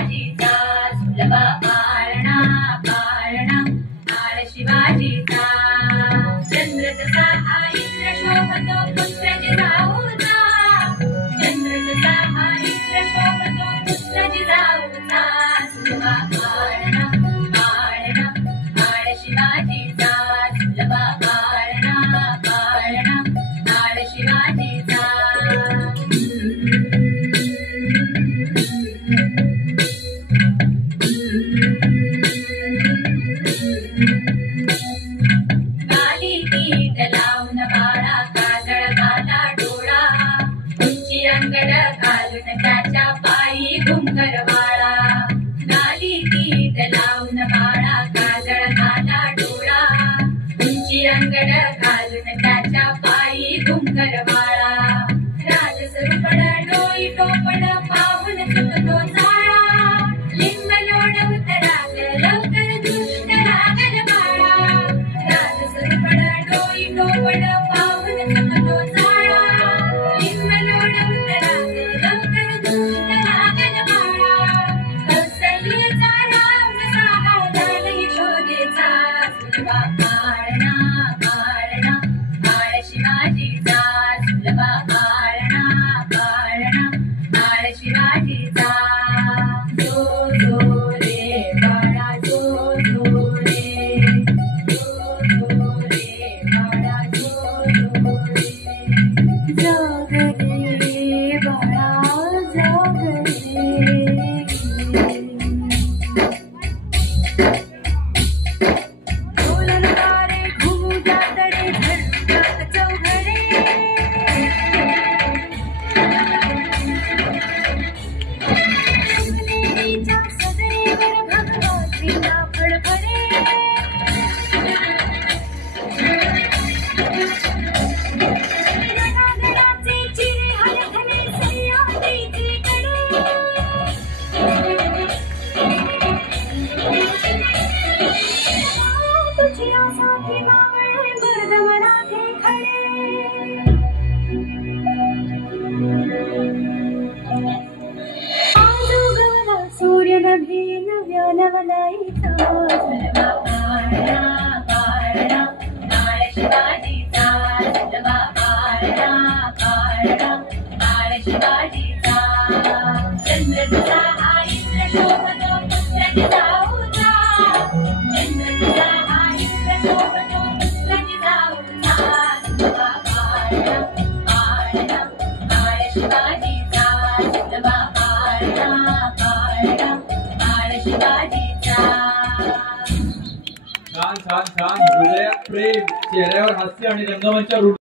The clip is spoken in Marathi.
शिवाजीचा सुलभा पाळणा पाळणा बाळ शिवाजीचा चंद्र तसा हा इंद्र शोभतो पुत्र जिजाऊचा चंद्र तसा हा इंद्र शोभतो पुत्र जिजाऊचा सुलभा पाळणा पाळणा बाळ शिवाजीचा सुलभा पाळणा पाळणा बाळ शिवाजीचा गाली पीठ लावून बाळा काजळ घाला डोळा उंची अंगड घालून त्याच्या पायी घुंगर वाळा गाली पीठ लावून बाळा काजळ घाला डोळा उंची अंगड घालून त्याच्या पायी घुंगर वाळा राजसरूपण डोई टोपण पाहून चुकतो जाळा लिंब लोण उतराग लवकर दुष्ट लागल बाळा राजसरूपण डोई टोपण पाहून चुकतो जाळा लिंब लोण उतराग लवकर दुष्ट लागल बाळा कौसल्येचा राम जसा झाला यशोदेचा सुलभा पाळणा पाळणा बाळ शिवाजीचा सुलभा पाळणा पाळणा बाळ शिवाजीचा जो जो रे बाळा जो जो रे बाळा जो जो रे जाग रे बाळा जाग रे डोलन तारे घुमू जातडे धरतात चौघडे शिवनेरीच्या सदरेवर भगवाची नाफड पडे रणांगणाचे चिरे हलखले सह्याद्रीचे कडे तुझी आसाकी मावळे बर्दमनाथे खडे आजोगवला सूर्य नभी नव्या नवलाईचा सुलभा पाळणा पाळणा बाळ शिवाजीचा सुलभा पाळणा पाळणा बाळ शिवाजीचा चंद्र तुझा हा इंद्र शोभतो पुत्र जिजाऊचा चंद्र तुझा हा इंद्र शोभतो पुत्र जिजाऊचा सुलभा पाळणा पाळणा बाळ शिवाजीचा सुलभा पाळणा पाळणा बाळ शिवाजीचा छान छान छान हृदयात प्रेम चेहऱ्यावर हास्य आणि रंगमंचावर